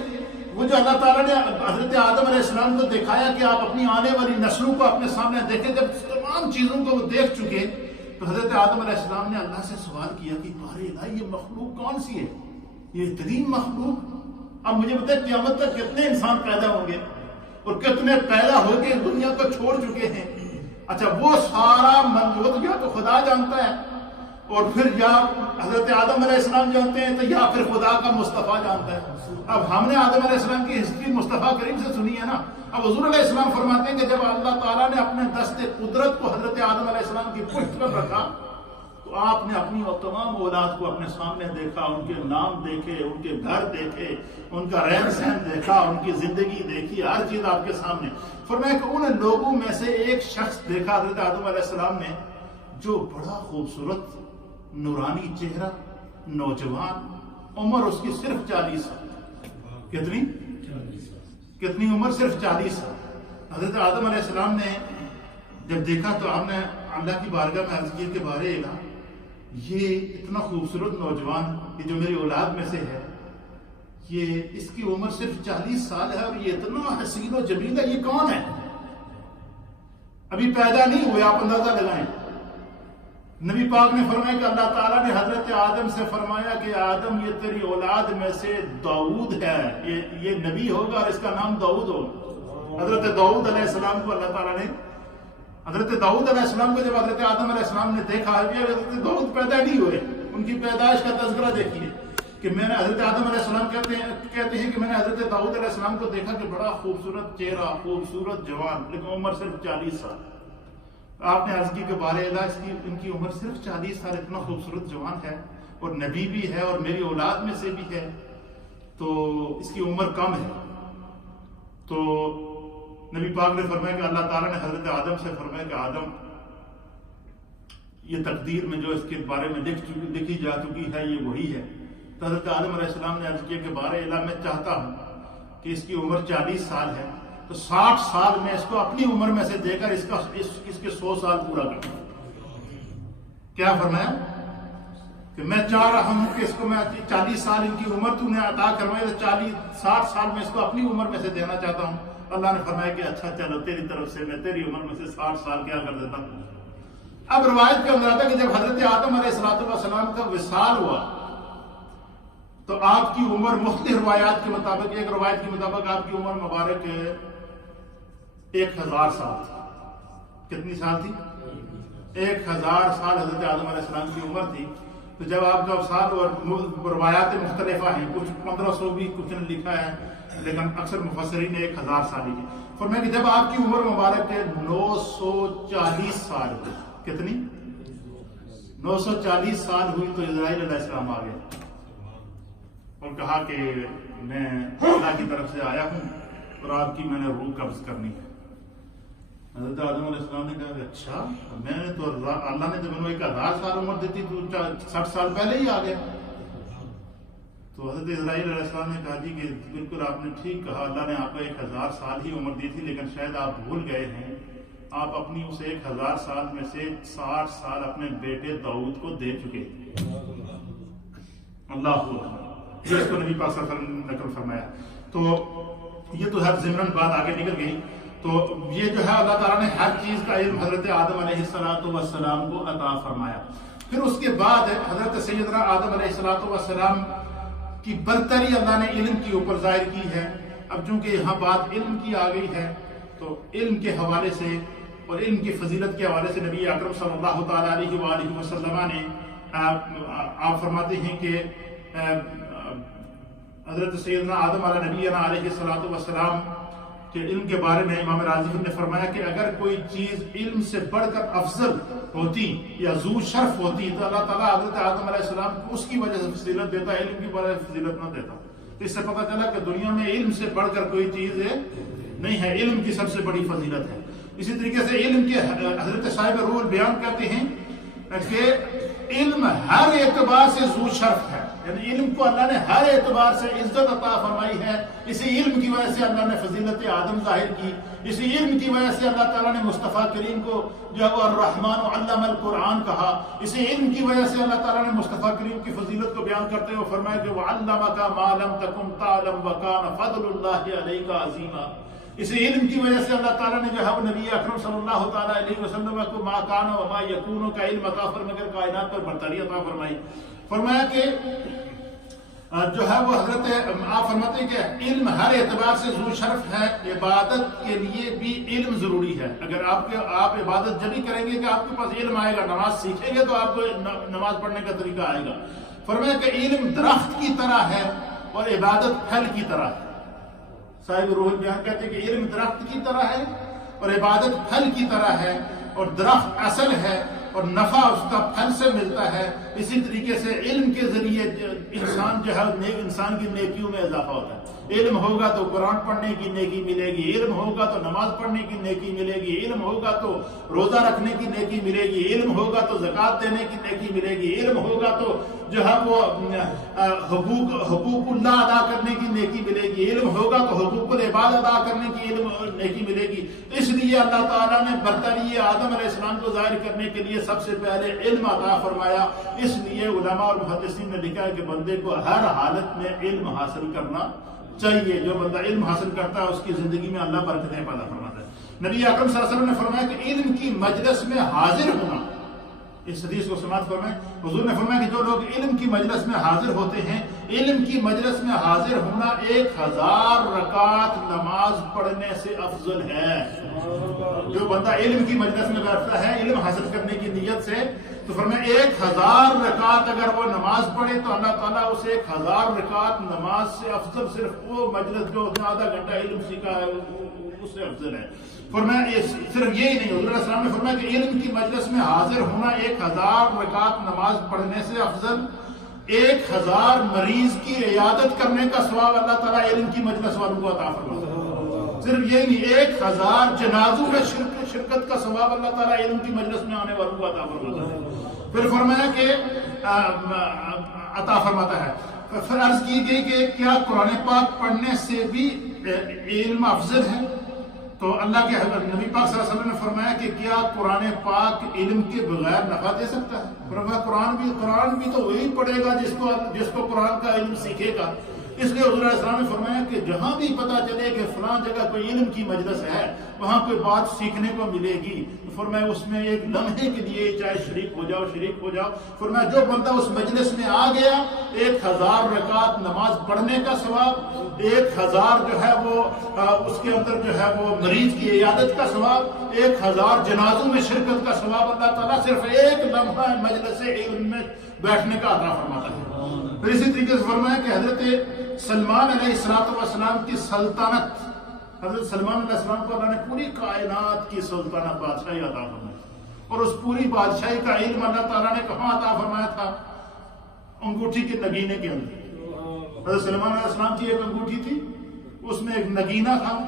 وہ جو اللہ تعالیٰ نے حضرت آدم علیہ السلام کو دکھایا کہ آپ اپنی آنے والی نسلوں کو اپنے سامنے دیکھیں، جب تمام چیزوں کو وہ دیکھ چکے تو حضرت آدم علیہ السلام نے اللہ سے سوال کیا کہ بارے الہی یہ مخلوق کون سی ہے، یہ بہترین مخلوق. اب مجھے بتائیں قیامت تک کتنے انسان پیدا ہوں گے اور کتنے پیدا ہو کے دنیا کو چھوڑ چکے ہیں. اچھا وہ سارا منظور یا تو خدا جانتا ہے اور پھر یا حضرت آدم علیہ السلام جانتے ہیں تو یا پھر خدا کا مصطفیٰ جانتا ہے. اب ہم نے آدم علیہ السلام کی ہسٹری مصطفیٰ کریم سے سنی ہے نا. اب حضور علیہ السلام فرماتے ہیں کہ جب اللہ تعالیٰ نے اپنے دست قدرت کو حضرت آدم علیہ السلام کی پشت پر رکھا تو آپ نے اپنی تمام اولاد کو اپنے سامنے دیکھا، ان کے نام دیکھے، ان کے گھر دیکھے، ان کا رہن سہن دیکھا، ان کی زندگی دیکھی، ہر چیز آپ کے سامنے. فرمایا کہ ان لوگوں میں سے ایک شخص دیکھا حضرت آدم علیہ السلام نے جو بڑا خوبصورت نورانی چہرہ، نوجوان، عمر اس کی صرف 40 سال. کتنی عمر؟ صرف 40 سال. حضرت آدم علیہ السلام نے جب دیکھا تو ہم نے اللہ کی بارگاہ میں عرض کیا کہ بارے الہ، یہ اتنا خوبصورت نوجوان، یہ جو میری اولاد میں سے ہے، یہ اس کی عمر صرف 40 سال ہے اور یہ اتنا حسین و جمیل ہے، یہ کون ہے؟ ابھی پیدا نہیں ہوئے، آپ اندازہ لگائیں. نبی پاک نے فرمایا کہ اللہ تعالیٰ نے حضرت آدم سے فرمایا کہ آدم یہ تیری اولاد میں سے داؤد ہے، یہ نبی ہوگا اور اس کا نام داؤد ہوگا. حضرت داؤد علیہ السلام کو اللہ تعالیٰ نے، حضرت داؤد علیہ السلام کو جب حضرت آدم علیہ السلام نے دیکھا ہے، حضرت داؤد پیدا نہیں ہوئے، ان کی پیدائش کا تذکرہ دیکھیے کہ میں نے حضرت آدم علیہ السلام کہتے ہیں کہ میں نے حضرت داؤد علیہ السلام کو دیکھا کہ بڑا خوبصورت چہرہ، خوبصورت جوان، لیکن عمر صرف 40 سال. آپ نے عرض کی کہ بارے الہ ان کی عمر صرف 40 سال، اتنا خوبصورت جوان ہے اور نبی بھی ہے اور میری اولاد میں سے بھی ہے، تو اس کی عمر کم ہے. تو نبی پاک نے فرمایا کہ اللہ تعالیٰ نے حضرت آدم سے فرمایا کہ آدم، یہ تقدیر میں جو اس کے بارے میں لکھی جا چکی ہے یہ وہی ہے. تو حضرت آدم علیہ السلام نے عرض کیا کہ بارے الہ میں چاہتا ہوں کہ اس کی عمر 40 سال ہے تو 60 سال میں اس کو اپنی عمر میں سے دے کر اس کے 100 سال پورا کر. کیا فرمایا کہ میں چاہ رہا ہوں کہ اس کو میں 40 سال ان کی عمر تو نے عطا کروائی تو 60 سال میں اس کو اپنی عمر میں سے دینا چاہتا ہوں. اللہ نے فرمایا کہ اچھا چلو تیری طرف سے میں تیری عمر میں سے 60 سال کیا کر دیتا ہوں. اب روایت کے اندر آتا ہے کہ جب حضرت آدم علیہ السلام کا وصال ہوا تو آپ کی عمر مختلف روایات کے مطابق، ایک روایت کے مطابق آپ کی عمر مبارک 1000 سال تھی. کتنی سال تھی؟ 1000 سال حضرت آدم علیہ السلام کی عمر تھی. تو جب آپ کا وصال اور روایات مختلفہ ہیں، کچھ 1500 بھی کچھ نے لکھا ہے، لیکن اکثر مفسرین نے 1000 سال کی. فرمایا کہ جب آپ کی عمر مبارک کے 940 سال ہوئی، کتنی؟ 940 سال ہوئی تو اسرائیل علیہ السلام آ گئے اور کہا کہ میں اللہ کی طرف سے آیا ہوں اور آپ کی میں نے روح قبض کرنی ہے. حضرت آدم علیہ السلام نے کہا کہ اچھا، میں نے تو اللہ نے تو میں نے 1000 سال عمر دیتی، تو 60 سال پہلے ہی آ گیا. تو حضرت اسرائیل علیہ السلام نے کہا جی کہ بالکل آپ نے ٹھیک کہا، اللہ نے آپ کو 1000 سال ہی عمر دی تھی، لیکن شاید آپ بھول گئے ہیں، آپ اپنی اس 1000 سال میں سے 60 سال اپنے بیٹے داؤد کو دے چکے. اللہ اکبر، جو اس کو نبی پاک صلی اللہ علیہ وسلم نے نقل فرمایا. تو یہ تو ہر ضمن بات آگے نکل گئی. تو یہ جو ہے اللہ تعالیٰ نے ہر چیز کا علم حضرت آدم علیہ السلام کو عطا فرمایا. پھر اس کے بعد حضرت سیدنا آدم علیہ السلام کی برتری اللہ نے علم کے اوپر ظاہر کی ہے. اب چونکہ یہاں بات علم کی آ گئی ہے تو علم کے حوالے سے اور علم کی فضیلت کے حوالے سے نبی اکرم صلی اللہ تعالیٰ علیہ وآلہ وسلم نے آپ فرماتے ہیں کہ حضرت سیدنا آدم علیہ السلام کے علم کے بارے میں امام راضی نے فرمایا کہ اگر کوئی چیز علم سے بڑھ کر افضل ہوتی یا ذو شرف ہوتی تو اللہ تعالیٰ حضرت آدم علیہ السلام کو اس کی وجہ سے فضیلت دیتا، علم کی وجہ سے فضیلت نہ دیتا. اس سے پتہ چلا کہ دنیا میں علم سے بڑھ کر کوئی چیز نہیں ہے، علم کی سب سے بڑی فضیلت ہے. اسی طریقے سے علم کے حضرت صاحب روح بیان کرتے ہیں کہ علم ہر اعتبار سے ذو شرف ہے، یعنی علم کو اللہ نے ہر اعتبار سے عزت عطا فرمائی ہے. اسی علم کی وجہ سے اللہ نے فضیلت آدم ظاہر کی. اسی علم کی وجہ سے اللہ تعالیٰ نے مصطفیٰ کریم کو جو الرحمن علم القرآن کہا. اسی علم کی وجہ سے اللہ تعالیٰ نے مصطفیٰ کریم کی فضیلت کو بیان کرتے ہوئے فرمایا کہ وَعَلَّمَكَ مَا لَمْ تَكُنْ تَعْلَمْ وَكَانَ فَضْلُ اللَّهِ عَلَيْكَ عَظِيمًا. اسی علم کی وجہ سے اللہ تعالیٰ نے جو ہے نبی اکرم صلی اللہ تعالیٰ علیہ وسلم کو ما کان و ما یکون کا علم عطا فرما کر کائنات پر برتری عطا فرمائی. فرمایا کہ جو ہے وہ حضرت آپ فرماتے ہیں کہ علم ہر اعتبار سے ذو شرف ہے. عبادت کے لیے بھی علم ضروری ہے. اگر آپ عبادت جب ہی کریں گے کہ آپ کے پاس علم آئے گا، نماز سیکھیں گے تو آپ کو نماز پڑھنے کا طریقہ آئے گا. فرمایا کہ علم درخت کی طرح ہے اور عبادت پھل کی طرح ہے. صاحب روح بیان کہتے ہیں کہ علم درخت کی طرح ہے اور عبادت پھل کی طرح ہے، اور درخت اصل ہے اور نفع اس کا پھل سے ملتا ہے. اسی طریقے سے علم کے ذریعے انسان جو ہے انسان کی نیکیوں میں اضافہ ہوتا ہے. علم ہوگا تو قرآن پڑھنے کی نیکی ملے گی، علم ہوگا تو نماز پڑھنے کی نیکی ملے گی، علم ہوگا تو روزہ رکھنے کی نیکی ملے گی، علم ہوگا تو زکوٰۃ دینے کی نیکی ملے گی، علم ہوگا تو جو ہے وہ حقوق اللہ ادا کرنے کی نیکی ملے گی، علم ہوگا تو حقوق العباد ادا کرنے کی نیکی ملے گی. اس لیے اللہ تعالیٰ نے برتری آدم علیہ السلام کو ظاہر کرنے کے لیے سب سے پہلے علم عطا فرمایا. اس لیے علماء اور محدثین نے لکھا ہے کہ بندے کو ہر حالت میں علم حاصل کرنا چاہیے. جو بندہ علم حاصل کرتا ہے اس کی زندگی میں اللہ برکتیں پیدا فرماتا ہے. نبی اکرم صلی اللہ علیہ وسلم نے فرمایا کہ علم کی مجلس میں حاضر ہونا، اس حدیث کو سماعت فرمائیں. حضور نے فرمایا کہ جو لوگ علم کی مجلس میں حاضر ہوتے ہیں، علم کی مجلس میں حاضر ہونا 1000 رکعت نماز پڑھنے سے افضل ہے. جو بندہ علم کی مجلس میں بیٹھتا ہے علم حاصل کرنے کی نیت سے، تو فرمایا 1000 رکعت اگر وہ نماز پڑھے تو اللہ تعالیٰ اسے 1000 رکعت نماز سے افضل، صرف وہ مجلس جو آدھا گھنٹہ علم سیکھا ہے اس سے افضل ہے. فرمایا صرف یہی نہیں، حضور علیہ السلام نے فرمایا کہ علم کی مجلس میں حاضر ہونا 1000 رکعت نماز پڑھنے سے افضل، 1000 مریض کی عیادت کرنے کا ثواب اللہ تعالیٰ علم کی مجلس والوں کو عطا فرماتا ہے. صرف یہ نہیں، 1000 جنازوں میں شرکت کا ثواب اللہ تعالیٰ علم کی مجلس میں آنے والوں کو عطا فرماتا ہے. پھر فرمایا کہ عطا فرماتا ہے. پھر عرض کی گئی کہ کیا قرآن پاک پڑھنے سے بھی علم افضل ہے؟ تو اللہ کے نبی پاک صلی اللہ علیہ وسلم نے فرمایا کہ کیا قرآن پاک علم کے بغیر نفع دے سکتا ہے؟ فرمایا قرآن بھی تو وہی پڑھے گا جس کو قرآن کا علم سیکھے گا. اس لیے حضور علیہ السلام نے فرمایا کہ جہاں بھی پتہ چلے کہ فلاں جگہ کوئی علم کی مجلس ہے، وہاں کوئی بات سیکھنے کو ملے گی، فرمایا اس میں ایک لمحے کے لیے چاہے شریک ہو جاؤ. فرمایا جو بندہ اس مجلس میں آ گیا 1000 رکعت نماز پڑھنے کا ثواب، 1000 جو ہے وہ اس کے اندر جو ہے وہ مریض کی عیادت کا ثواب، 1000 جنازوں میں شرکت کا ثواب اللہ تعالیٰ صرف ایک لمحہ مجلس علم میں بیٹھنے کا عطا فرماتا ہے. پھر اسی طریقے سے فرمایا کہ حضرت سلمان علیہ السلام کی سلطنت، حضرت سلمان علیہ السلام کو اللہ نے پوری کائنات کی سلطنت بادشاہی عطا فرمائی، اور اس پوری بادشاہی کا علم اللہ تعالیٰ نے کہاں عطا فرمایا تھا؟ انگوٹھی کے نگینے کے اندر. حضرت سلمان علیہ السلام کی ایک انگوٹھی تھی، اس میں ایک نگینہ تھا،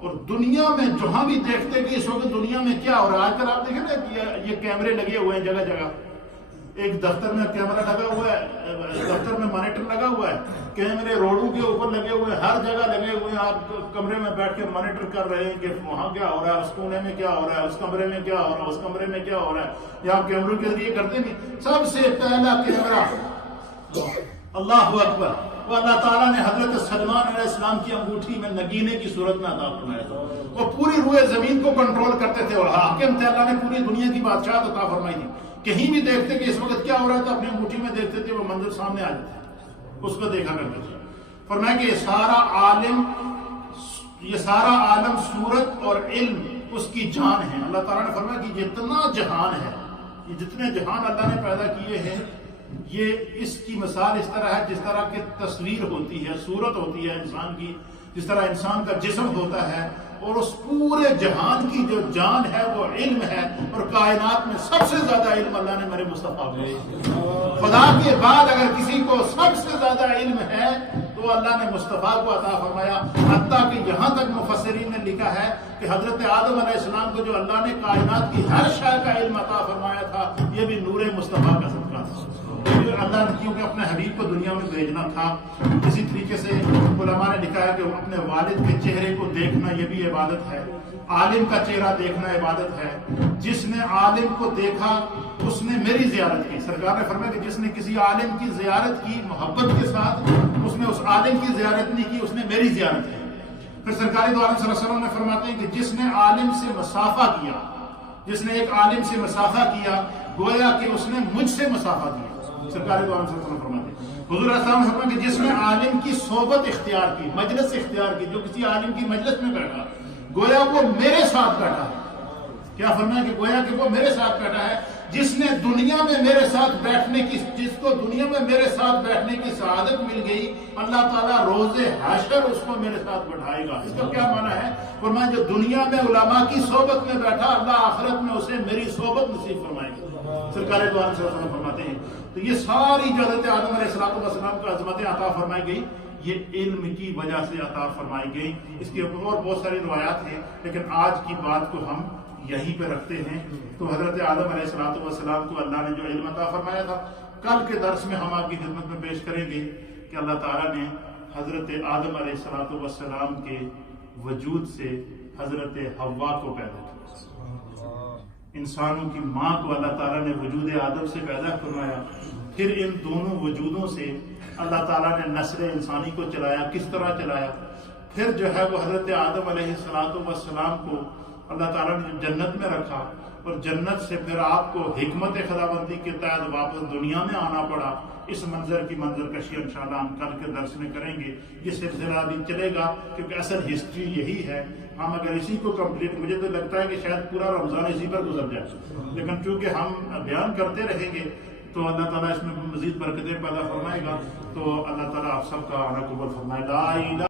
اور دنیا میں جہاں بھی دیکھتے کہ اس وقت دنیا میں کیا ہو رہا ہے. آج کل آپ دیکھیں نا کہ یہ کیمرے لگے ہوئے ہیں جگہ جگہ، ایک دفتر میں کیمرہ لگا ہوا ہے، دفتر میں مانیٹر لگا ہوا ہے، کیمرے روڈوں کے اوپر لگے ہوئے ہیں، ہر جگہ لگے ہوئے ہیں. آپ کمرے میں بیٹھ کے مانیٹر کر رہے ہیں کہ وہاں کیا ہو رہا ہے، اس کونے میں کیا ہو رہا ہے، اس کمرے میں کیا ہو رہا ہے، اس کمرے میں کیا ہو رہا ہے. یہ آپ کیمروں کے ذریعے کرتے نہیں. سب سے پہلا کیمرہ اللہ اکبر وہ اللہ تعالیٰ نے حضرت سلمان علیہ السلام کی انگوٹھی میں نگینے کی صورت میں عطا فرمایا تھا. وہ پوری روئے زمین کو کنٹرول کرتے تھے، اور حاکم تھے. اللہ نے پوری دنیا کی بادشاہت عطا فرمائی تھی. کہیں بھی دیکھتے کہ اس وقت کیا ہو رہا تھا، اپنی انگوٹھی میں دیکھتے تھے، وہ منظر سامنے آ جاتا، اس کو دیکھا کرتے تھے. فرمایا کہ یہ سارا عالم صورت اور علم اس کی جان ہے. اللہ تعالیٰ نے فرمایا کہ جتنا جہان ہے، یہ جتنے جہان اللہ نے پیدا کیے ہیں، یہ اس کی مثال اس طرح ہے جس طرح کی تصویر ہوتی ہے، صورت ہوتی ہے انسان کی، جس طرح انسان کا جسم ہوتا ہے، اور اس پورے جہان کی جو جان ہے وہ علم ہے. اور کائنات میں سب سے زیادہ علم اللہ نے میرے مصطفیٰ کو، خدا کے بعد اگر کسی کو سب سے زیادہ علم ہے تو اللہ نے مصطفیٰ کو عطا فرمایا. حتیٰ کہ یہاں تک مفسرین نے لکھا ہے کہ حضرت آدم علیہ السلام کو جو اللہ نے کائنات کی ہر شے کا علم عطا فرمایا تھا، یہ بھی نور مصطفیٰ کا صدقہ تھا. اللہ نے کیونکہ اپنے حبیب کو دنیا میں بھیجنا تھا. اسی طریقے سے علماء نے لکھا ہے کہ اپنے والد کے چہرے کو دیکھنا یہ بھی عبادت ہے، عالم کا چہرہ دیکھنا عبادت ہے. جس نے عالم کو دیکھا اس نے میری زیارت کی. سرکار نے فرمایا کہ جس نے کسی عالم کی زیارت کی محبت کے ساتھ، اس نے اس عالم کی زیارت نہیں کی، اس نے میری زیارت کی. پھر سرکاری دو عالم صلی اللہ علیہ وسلم نے فرماتے ہیں کہ جس نے عالم سے مسافہ کیا، جس نے ایک عالم سے مسافہ کیا، گویا کہ اس نے مجھ سے مسافہ کیا. سرکاری دو عالم صلی اللہ علیہ وسلم فرماتے ہیں. حضور علیہ السلام نے فرمایا کہ جس نے عالم کی صحبت اختیار کی، مجلس اختیار کی، جو کسی عالم کی مجلس میں بیٹھا، گویا وہ میرے ساتھ بیٹھا. کیا فرمایا کہ گویا کہ وہ میرے ساتھ بیٹھا ہے. جس نے دنیا میں میرے ساتھ بیٹھنے کی، جس کو دنیا میں میرے ساتھ بیٹھنے کی سعادت مل گئی، اللہ تعالیٰ روز حشر اس کو میرے ساتھ بٹھائے گا. اس کا کیا معنی ہے؟ فرمایا جو دنیا میں علماء کی صحبت میں بیٹھا، اللہ آخرت میں اسے میری صحبت نصیب فرمائے گا. سرکار دو عالم صلی اللہ علیہ وسلم فرماتے ہیں. تو یہ ساری جو حضرت آدم علیہ السلام کو عظمتیں عطا فرمائی گئی، یہ علم کی وجہ سے عطا فرمائی گئی. اس کے اوپر اور بہت ساری روایات ہیں، لیکن آج کی بات کو ہم یہیں پہ رکھتے ہیں. تو حضرت آدم علیہ السلام کو اللہ نے جو علم عطا فرمایا تھا، کل کے درس میں ہم آپ کی خدمت میں پیش کریں گے کہ اللہ تعالیٰ نے حضرت آدم علیہ السلام کے وجود سے حضرت حوا کو پیدا کیا. انسانوں کی ماں کو اللہ تعالیٰ نے وجود آدم سے پیدا فرمایا. پھر ان دونوں وجودوں سے اللہ تعالیٰ نے نسل انسانی کو چلایا. کس طرح چلایا؟ پھر جو ہے وہ حضرت آدم علیہ السلام کو اللہ تعالیٰ نے جنت میں رکھا، اور جنت سے پھر آپ کو حکمت خداوندی کے تحت واپس دنیا میں آنا پڑا. اس منظر کی منظر کشی انشاءاللہ ہم کل کے درس میں کریں گے. یہ سلسلہ بھی چلے گا کیونکہ اصل ہسٹری یہی ہے. ہم اگر اسی کو کمپلیٹ، مجھے تو لگتا ہے کہ شاید پورا رمضان اسی پر گزر جائے، لیکن چونکہ ہم بیان کرتے رہیں گے تو اللہ تعالیٰ اس میں مزید برکتیں پیدا فرمائے گا. تو اللہ تعالیٰ آپ سب کا آنا قبول فرمائے. لا الہ